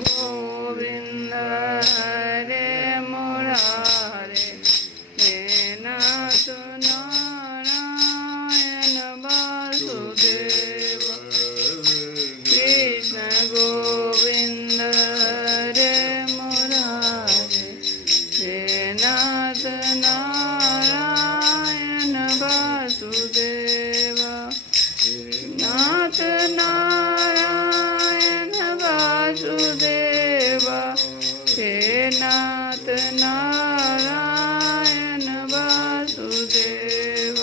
गोविंद हरे मुरारे, हे नाथ नारायण वासुदेव। कृष्ण गोविंद हरे मुरारे, हे नाथ नारायण वासुदेव। नाथ नारायण वासुदेव, हे नाथ नारायण वासुदेव।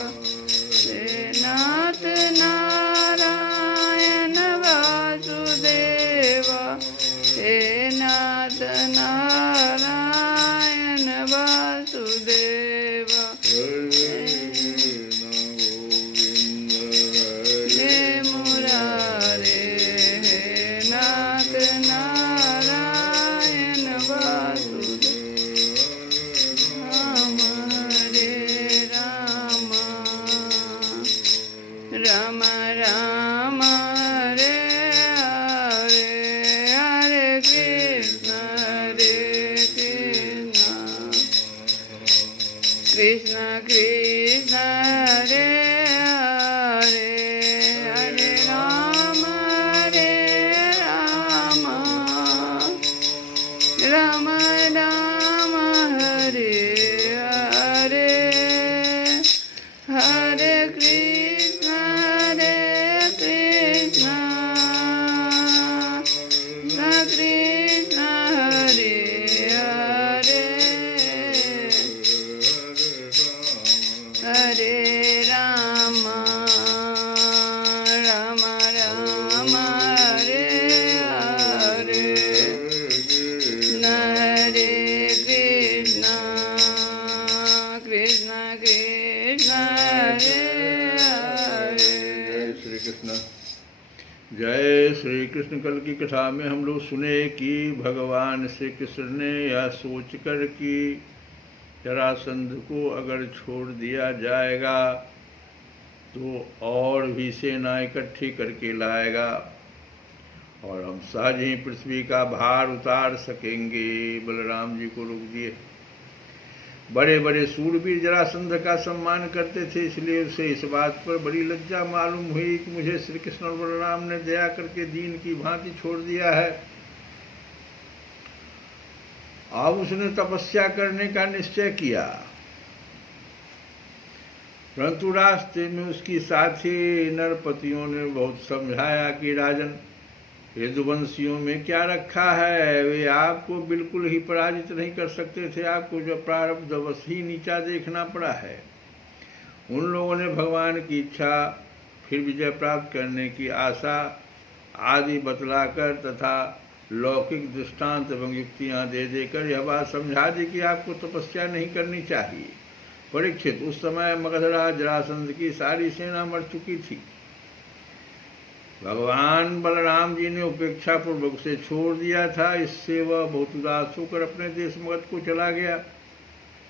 हे नाथ नारायण वासुदेव, हे नाथ नारायण वासुदेव। हे मुरारे, हे नाथ नारायण वासुदेव। राम हरे राम, राम राम हरे हरे, हरे कृष्ण कृष्ण कृष्ण हरे हरे, हरे राम राम राम हरे हरे, हरे कृष्ण कृष्ण कृष्ण हरे हरे, हरे राम राम राम हरे हरे, हरे कृष्ण कृष्ण कृष्ण हरे हरे। श्री कृष्ण। जय श्री कृष्ण। कल की कथा में हम लोग सुने कि भगवान श्री कृष्ण ने यह सोचकर कि जरासंध को अगर छोड़ दिया जाएगा तो और भी सेना इकट्ठी करके लाएगा और हम सहज ही पृथ्वी का भार उतार सकेंगे। बलराम जी को रोक दिए। बड़े बड़े सूरवीर जरासंध का सम्मान करते थे, इसलिए उसे इस बात पर बड़ी लज्जा मालूम हुई कि मुझे श्री कृष्ण और बलराम ने दया करके दीन की भांति छोड़ दिया है। अब उसने तपस्या करने का निश्चय किया, परंतु रास्ते में उसकी साथी नरपतियों ने बहुत समझाया कि राजन, यदुवंशियों में क्या रखा है, वे आपको बिल्कुल ही पराजित नहीं कर सकते थे। आपको जो प्रारब्धवश ही नीचा देखना पड़ा है। उन लोगों ने भगवान की इच्छा, फिर विजय प्राप्त करने की आशा आदि बतलाकर तथा लौकिक दृष्टांत एवं युक्तियां दे देकर यह बात समझा दी कि आपको तपस्या नहीं करनी चाहिए। परीक्षित, उस समय मगधराज जरासंध की सारी सेना मर चुकी थी। भगवान बलराम जी ने उपेक्षा पूर्वक उसे छोड़ दिया था, इससे वह बहुत उदास होकर अपने देश मगध को चला गया।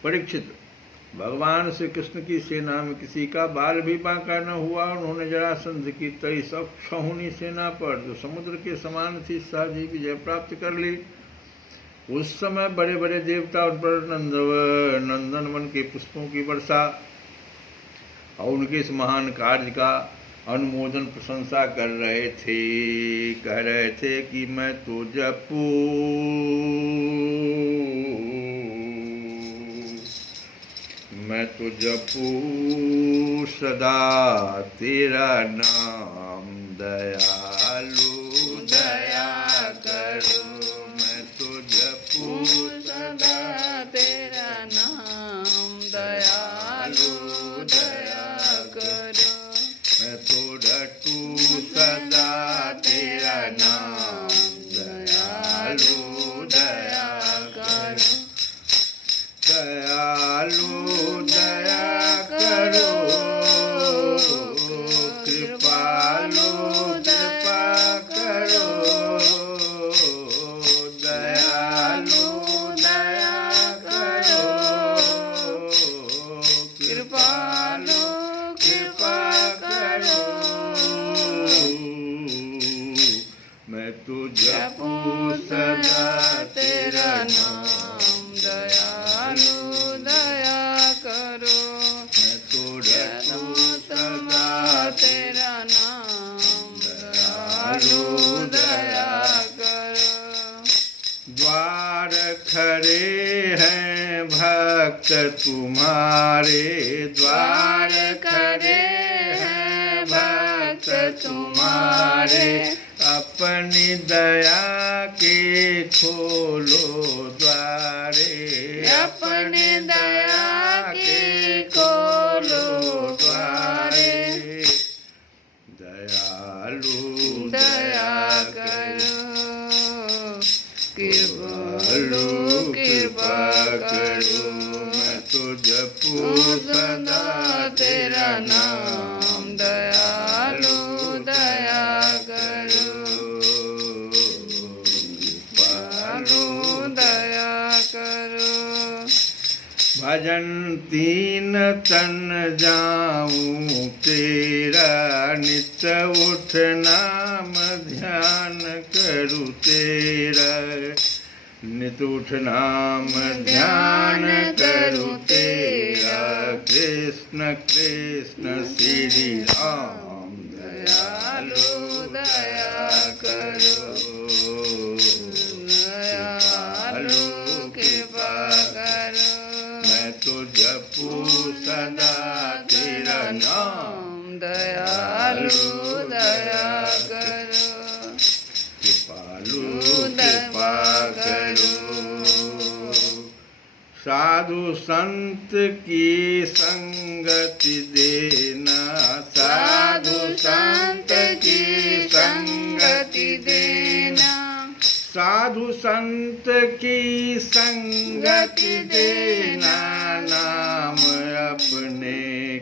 परीक्षित, भगवान श्री कृष्ण की सेना में किसी का बाल भी बांका न हुआ। उन्होंने जरासंध की 23 अक्षौहिणी सेना पर, जो समुद्र के समान थी, सहज ही विजय प्राप्त कर ली। उस समय बड़े बड़े देवता उन पर नंदन वन के पुष्पों की वर्षा और उनके इस महान कार्य का अनुमोदन प्रशंसा कर रहे थे। कह रहे थे कि मैं तो जपू सदा तेरा नाम, दयालु दया करो। मैं तो जपू सदा तेरा नाम, दयालु दया करो। मैं तो रटू सदा तेरा नाम, दयालु दया करो। दयालु दया करो, कृपालु दया जपूं सदा तेरा नाम दयालु दया करो मैं तो जपूं सदा तेरा नाम दयालु दया करो द्वार खड़े हैं भक्त तुम्हारे द्वार खड़े हैं भक्त तुम्हारे अपनी दया के खोलो द्वारे अपने दया के खोलो द्वारे दयालु दया करो कृपा करो मैं तो जपूं सदा तेरा नाम दयालु दया करो दया करो भजन तीन तन जाऊं तेरा नित उठ नाम ध्यान करूं तेरा नित उठ नाम ध्यान करूं तेरा कृष्ण कृष्ण श्री राम दयालु दया करो दयालु कृपा करो मैं तो जपूं सदा तेरा नाम दयालु दया करो कृपालु कृपा करो साधु संत की संगति देना साधु संत की संगति देना साधु संत की संगति देना नाम अपने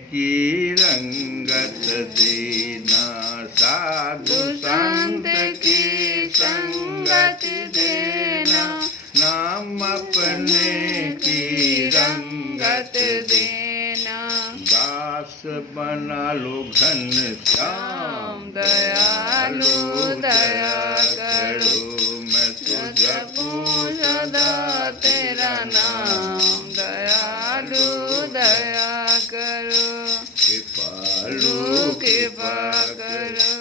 की रंगत देना साधु संत की संगति देना नाम अपने की रंगत देना दास बना लो घन श्याम दयालु दया करो मैं तो जपूं सदा तेरा नाम दयालु दया करो कृपालु कृपा करो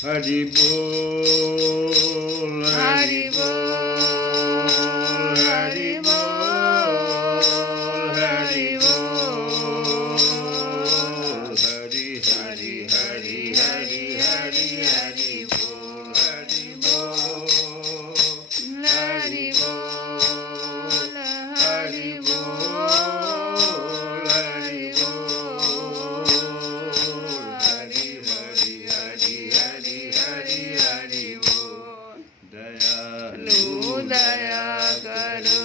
हरि बोल हरि बोल हरि बोल हरि बोल हरि हरि हरि हरि हरि हरि बोल हरि बोल हरि बोल हरि बोल हरि बोल हरि हरि हरि हरि हरि हरि बोल दयालु दया करो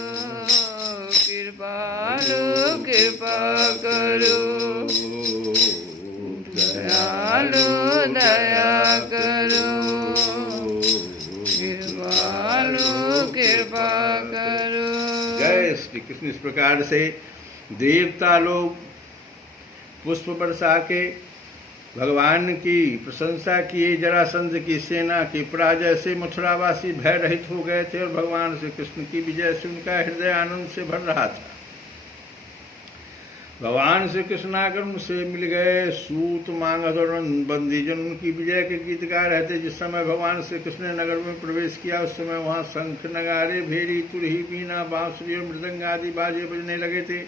कृपालु कृपा करो दयालु दया करो कृपालु कृपा करो जय श्री कृष्ण। इस प्रकार से देवता लोग पुष्प बरसा के भगवान की प्रशंसा किए। जरासंध की सेना की पराजय से मथुरावासी भय रहित हो गए थे और भगवान श्री कृष्ण की विजय से उनका हृदय आनंद से भर रहा था। भगवान श्री कृष्ण आकर उनसे मिल गए। सूत मांगध और बंदीजन उनकी विजय के गीत गा रहे थे। जिस समय भगवान श्री कृष्ण ने नगर में प्रवेश किया उस समय वहाँ शंख नगारे भेरी तुरही बीना बांसुरी और मृदंग आदि बाजे बजने लगे थे।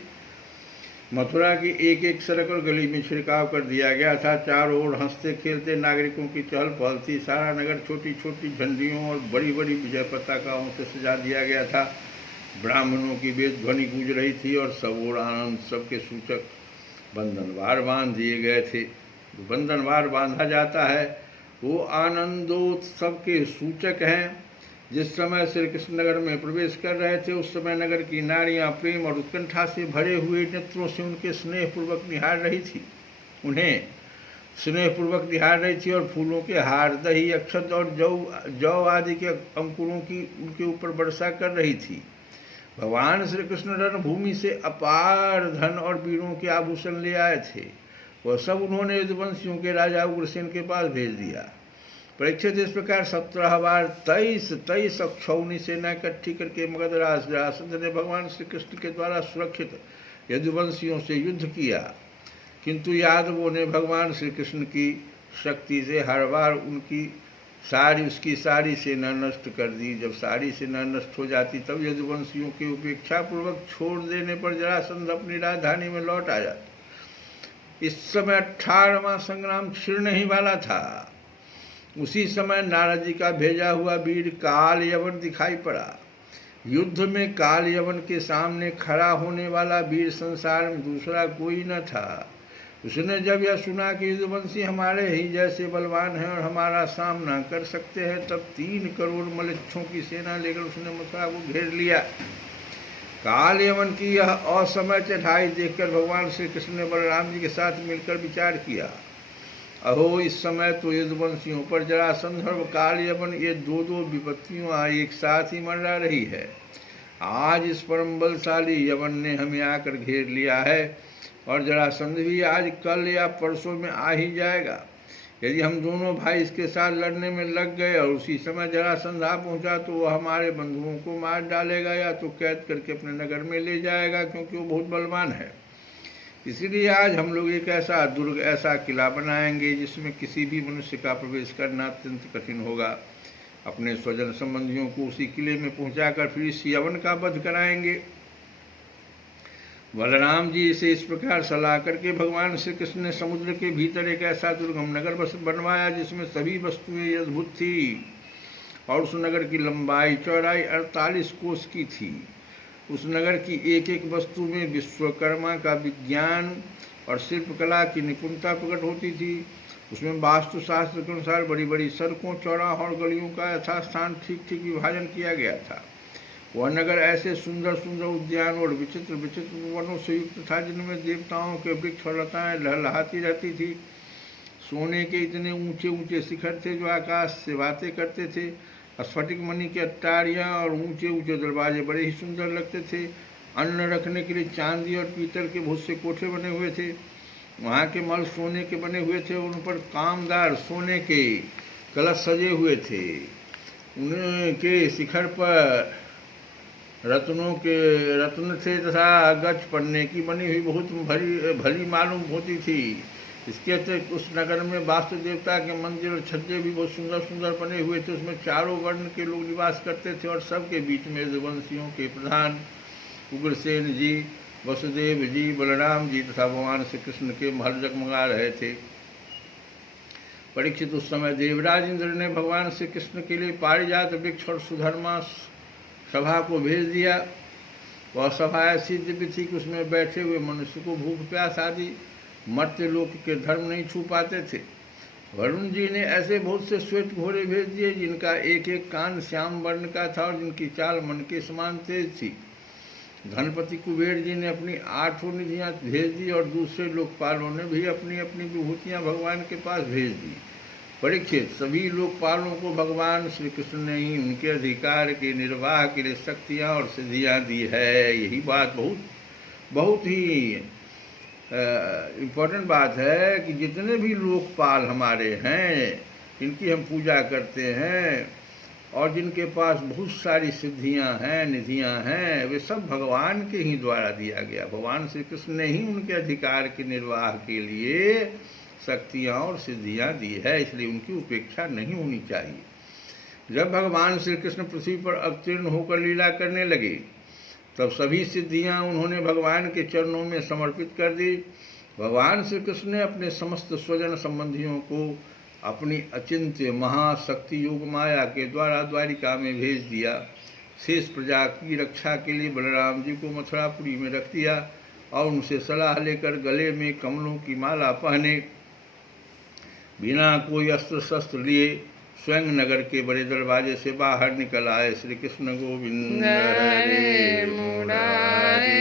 मथुरा की एक एक सड़क और गली में छिड़काव कर दिया गया था। चारों ओर हंसते खेलते नागरिकों की चहल पहल थी। सारा नगर छोटी छोटी झंडियों और बड़ी बड़ी विजय पताकाओं से सजा दिया गया था। ब्राह्मणों की वेद ध्वनि गूंज रही थी और सब ओर आनंद सबके सूचक बंधनवार बांध दिए गए थे। बंधनवार बांधा जाता है वो आनंदोत्सव के सूचक हैं। जिस समय श्री कृष्ण नगर में प्रवेश कर रहे थे उस समय नगर की नारियां प्रेम और उत्कंठा से भरे हुए नेत्रों से उनके स्नेहपूर्वक निहार रही थी। उन्हें स्नेहपूर्वक निहार रही थी और फूलों के हार, दही, अक्षत और जौ आदि के अंकुरों की उनके ऊपर वर्षा कर रही थी। भगवान श्री कृष्ण रणभूमि से अपार धन और वीरों के आभूषण ले आए थे। वह सब उन्होंने यदुवंशियों के राजा उग्रसेन के पास भेज दिया। परीक्षित इस प्रकार 17 बार 23 अक्षौणी सेना इकट्ठी करके मगधराज जरासंध ने भगवान श्री कृष्ण के द्वारा सुरक्षित यदुवंशियों से युद्ध किया, किंतु यादवों ने भगवान श्री कृष्ण की शक्ति से हर बार उसकी सारी सेना नष्ट कर दी। जब सारी सेना नष्ट हो जाती तब यदुवंशियों की उपेक्षा पूर्वक छोड़ देने पर जरासंध अपनी राजधानी में लौट आ जाता। इस समय 18वां संग्राम छिड़ने ही वाला था। उसी समय नारद जी का भेजा हुआ वीर काल यवन दिखाई पड़ा। युद्ध में काल यवन के सामने खड़ा होने वाला वीर संसार में दूसरा कोई न था। उसने जब यह सुना कि यदुवंशी हमारे ही जैसे बलवान हैं और हमारा सामना कर सकते हैं, तब 3 करोड़ मलेच्छों की सेना लेकर उसने मथुरा को घेर लिया। काल यवन की यह असमय चढ़ाई देखकर भगवान श्री कृष्ण ने बलराम जी के साथ मिलकर विचार किया, अहो इस समय तो यदुवंशियों पर जरासंध और काल यवन ये दो विपत्तियां एक साथ ही मंडरा रही है। आज इस परम बलशाली यवन ने हमें आकर घेर लिया है और जरासंध भी आज कल या परसों में आ ही जाएगा। यदि हम दोनों भाई इसके साथ लड़ने में लग गए और उसी समय जरासंध आ पहुंचा तो वह हमारे बंधुओं को मार डालेगा या तो कैद करके अपने नगर में ले जाएगा, क्योंकि वो बहुत बलवान है। इसीलिए आज हम लोग एक ऐसा दुर्ग, ऐसा किला बनाएंगे जिसमें किसी भी मनुष्य का प्रवेश करना अत्यंत कठिन होगा। अपने स्वजन संबंधियों को उसी किले में पहुंचाकर फिर इस यवन का वध कराएंगे। बलराम जी से इस प्रकार सलाह करके भगवान श्री कृष्ण ने समुद्र के भीतर एक ऐसा दुर्गम नगर बनवाया जिसमें सभी वस्तुएं अद्भुत थी और उस नगर की लंबाई चौड़ाई 48 कोस की थी। उस नगर की एक एक वस्तु में विश्वकर्मा का विज्ञान और शिल्पकला की निपुणता प्रकट होती थी। उसमें वास्तुशास्त्र के अनुसार बड़ी बड़ी सड़कों, चौराहों और गलियों का यथास्थान ठीक ठीक विभाजन किया गया था। वह नगर ऐसे सुंदर सुंदर उद्यान और विचित्र विचित्र वनों से युक्त था जिनमें देवताओं के वृक्ष और लताएं लहलहाती रहती थी। सोने के इतने ऊंचे ऊंचे शिखर थे जो आकाश से बातें करते थे। स्फटिक मणि की अट्टारियाँ और ऊंचे ऊंचे दरवाजे बड़े ही सुंदर लगते थे। अन्न रखने के लिए चांदी और पीतल के बहुत से कोठे बने हुए थे। वहाँ के मल सोने के बने हुए थे, उन पर कामदार सोने के कलश सजे हुए थे। उनके शिखर पर रत्न थे तथा गज पन्ने की बनी हुई बहुत भली मालूम होती थी। इसके अतिरिक्त उस नगर में वास्तु देवता के मंदिर और छज्जे भी बहुत सुंदर सुंदर बने हुए थे। उसमें चारों वर्ण के लोग निवास करते थे और सबके बीच में यदुवंशियों के प्रधान उग्रसेन जी, वसुदेव जी, बलराम जी तथा भगवान श्री कृष्ण के महल जगमगा रहे थे। परीक्षित उस समय देवराज इंद्र ने भगवान श्री कृष्ण के लिए पारिजात वृक्ष और सुधर्मा सभा को भेज दिया। वह सभा ऐसी दिव्य थी कि उसमें बैठे हुए मनुष्य को भूख प्यास आदि मर्त्य लोक के धर्म नहीं छू पाते थे। वरुण जी ने ऐसे बहुत से श्वेत घोड़े भेज दिए जिनका एक एक कान श्याम वर्ण का था और जिनकी चाल मन के समान तेज थी। धनपति कुबेर जी ने अपनी 8 निधियाँ भेज दी और दूसरे लोकपालों ने भी अपनी अपनी विभूतियाँ भगवान के पास भेज दी। परीक्षित, सभी लोकपालों को भगवान श्री कृष्ण ने ही उनके अधिकार के निर्वाह के लिए शक्तियाँ और सिद्धियाँ दी है। यही बात बहुत ही इम्पोर्टेंट बात है कि जितने भी लोकपाल हमारे हैं, इनकी हम पूजा करते हैं और जिनके पास बहुत सारी सिद्धियां हैं, निधियां हैं, वे सब भगवान के ही द्वारा दिया गया। भगवान श्री कृष्ण ने ही उनके अधिकार के निर्वाह के लिए शक्तियां और सिद्धियां दी है, इसलिए उनकी उपेक्षा नहीं होनी चाहिए। जब भगवान श्री कृष्ण पृथ्वी पर अवतीर्ण होकर लीला करने लगे तब सभी सिद्धियां उन्होंने भगवान के चरणों में समर्पित कर दी। भगवान श्री कृष्ण ने अपने समस्त स्वजन संबंधियों को अपनी अचिंत्य महाशक्ति योग माया के द्वारा द्वारिका में भेज दिया। शेष प्रजा की रक्षा के लिए बलराम जी को मथुरापुरी में रख दिया और उनसे सलाह लेकर गले में कमलों की माला पहने बिना कोई अस्त्र शस्त्र लिए स्वयं नगर के बड़े दरवाजे से बाहर निकल आए। श्री कृष्ण गोविंद हरे मुरारी।